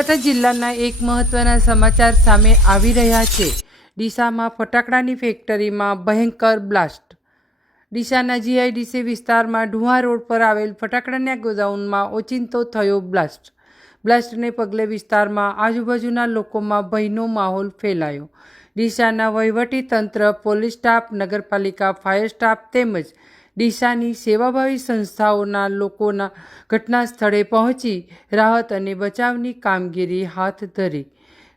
બનાસકાંઠા જિલ્લાના એક મહત્વના સમાચાર સામે આવી રહ્યા છે. ડીસામાં ફટાકડાની ફેક્ટરીમાં ભયંકર બ્લાસ્ટ. ડીસાના જીઆઈડીસી વિસ્તારમાં ઢુવા રોડ પર આવેલ ફટાકડાના ગોદાઉનમાં ઓચિંતો થયો બ્લાસ્ટ. બ્લાસ્ટને પગલે વિસ્તારમાં આજુબાજુના લોકોમાં ભયનો માહોલ ફેલાયો. ડીસાના વહીવટી તંત્ર, પોલીસ સ્ટાફ, નગરપાલિકા, ફાયર સ્ટાફ તેમજ ડીસાની સેવાભાવી સંસ્થાઓના લોકોના ઘટના સ્થળે પહોંચી રાહત અને બચાવની કામગીરી હાથ ધરી.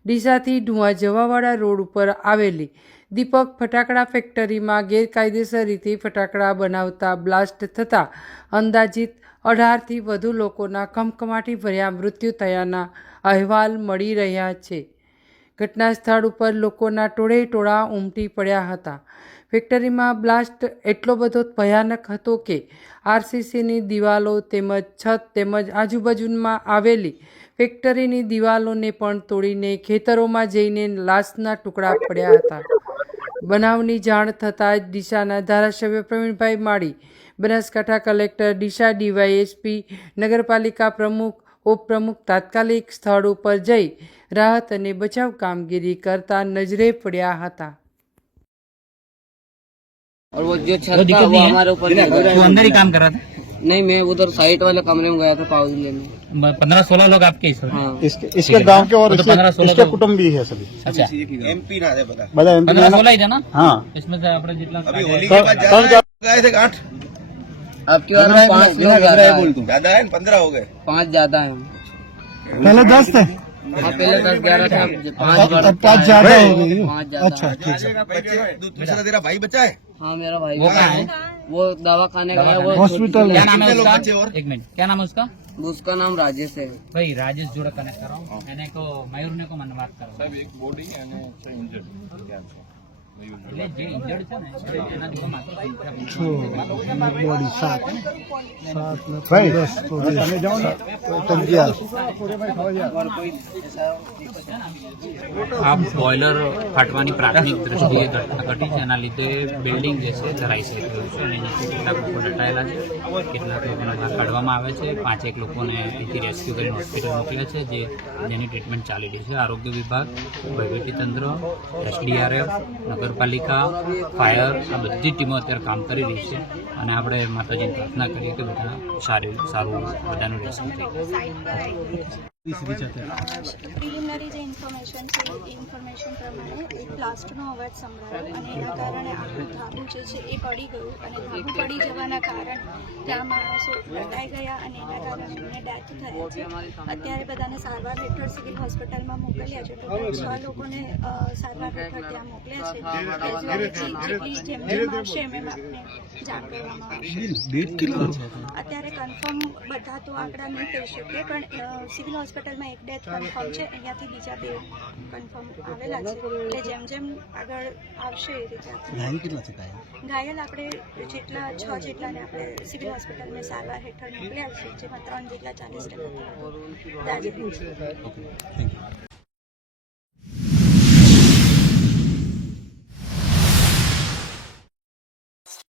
ડીસાથી ઢુવા જવાવાળા રોડ ઉપર આવેલી દીપક ફટાકડા ફેક્ટરીમાં ગેરકાયદેસર રીતે ફટાકડા બનાવતા બ્લાસ્ટ થતાં અંદાજિત અઢારથી વધુ લોકોના કમકમાટી ભર્યા મૃત્યુ થયાના અહેવાલ મળી રહ્યા છે. ઘટના સ્થળ ઉપર લોકોના ટોળે ટોળા ઉમટી પડ્યા હતા. ફેક્ટરીમાં બ્લાસ્ટ એટલો બધો ભયાનક હતો કે આરસીસીની દિવાલો તેમજ છત તેમજ આજુબાજુમાં આવેલી ફેક્ટરીની દિવાલોને પણ તોડીને ખેતરોમાં જઈને લાશના ટુકડા પડ્યા હતા. બનાવની જાણ થતાં જ ડીસાના ધારાસભ્ય પ્રવીણભાઈ માળી, બનાસકાંઠા કલેક્ટર ડીસા ડીવાયએસપી, નગરપાલિકા પ્રમુખ, ઉપપ્રમુખ તાત્કાલિક સ્થળ ઉપર જઈ રાહત અને બચાવ કામગીરી કરતા નજરે પડ્યા હતા. और वो जो छत तो था वो हमारे ऊपर तो अंदर ही काम कर रहा था? नहीं मैं उधर साइट वाले कमरे में गया था पाउज लेने। पंद्रह सोलह लोग आपके इस हाँ। इसके, इसके गाँव के और तो इसके, तो इसके कुटुंब भी है सभी। अच्छा। एमपी ना है बता। सोलह ही था ना? हाँ। इसमें से आपने जितना अभी होली के बाद हाँ। गए थे आठ। आपकी पाँच लोग ज़्यादा है पंद्रह हो गए। पाँच ज़्यादा है। पहले दस थे। पाँच ज्यादा हो गई अच्छा दूसरा तेरा भाई बचा है हाँ मेरा भाई वो कहाँ है वो दवा खाने गया हॉस्पिटल क्या नाम है उसका एक मिनट क्या नाम है उसका उसका नाम राजेश है भाई राजेश जोड़ा कनेक्ट कराओ मैंने को मयूर ने को मन बात करो एक बॉडी એટલે છે આ બોઇલર ફાટવાની પ્રાથમિક દ્રષ્ટિએ ઘટી છે. એના લીધે બિલ્ડિંગ જે છે ધરાઈ થઈ ગયું છે અને નીચે કેટલાક લોકો દટાયેલા છે. કેટલાક લોકોને કાઢવામાં આવે છે. પાંચેક લોકોને અહીંથી રેસ્ક્યુ કરીને હોસ્પિટલ મોકલ્યા છે, જે જેની ટ્રીટમેન્ટ ચાલી રહી છે. આરોગ્ય વિભાગ વહીવટીતંત્ર એસડીઆરએફ નગરપાલિકા, ફાયર, આ બધી ટીમો અત્યારે કામ કરી રહી છે અને આપણે માતાજીની પ્રાર્થના કરીએ કે બધા સારી, સારું બધાનું રેસ્ક્યુ થઈ પ્રિલિમિનરી જે ઇન્ફોર્મેશન છે એ ઇન્ફોર્મેશન પ્રમાણે એક બ્લાસ્ટનો અવાજ સંભળાયો અને એના કારણે આખું ધાબુ જે છે એ પડી ગયું અને ધાબુ પડી જવાના કારણે ત્યાં માણસો લડાઈ ગયા અને એના કારણે એમને ડેથ થયા છે. અત્યારે બધાને સારવાર હેઠળ સિવિલ હોસ્પિટલમાં મોકલ્યા છે. ટોટલ છ લોકોને સારવાર હેઠળ ત્યાં મોકલ્યા છે. અત્યારે કન્ફર્મ બધા તો આંકડા નહીં કહી શકીએ પણ સિવિલ સિવિલ હોસ્પિટલમાં એક ડેથ કન્ફર્મ છે. અહીંયાથી બીજા બે કન્ફર્મ આવેલા છે. એટલે જેમ જેમ આગળ આવશે એ રીતે ઘાયલ આપણે જેટલા છ જેટલાને આપણે સિવિલ હોસ્પિટલમાં સારવાર હેઠળ મોકલ્યા છે જેમાં ત્રણ જેટલા ચાલીસ ટકા છે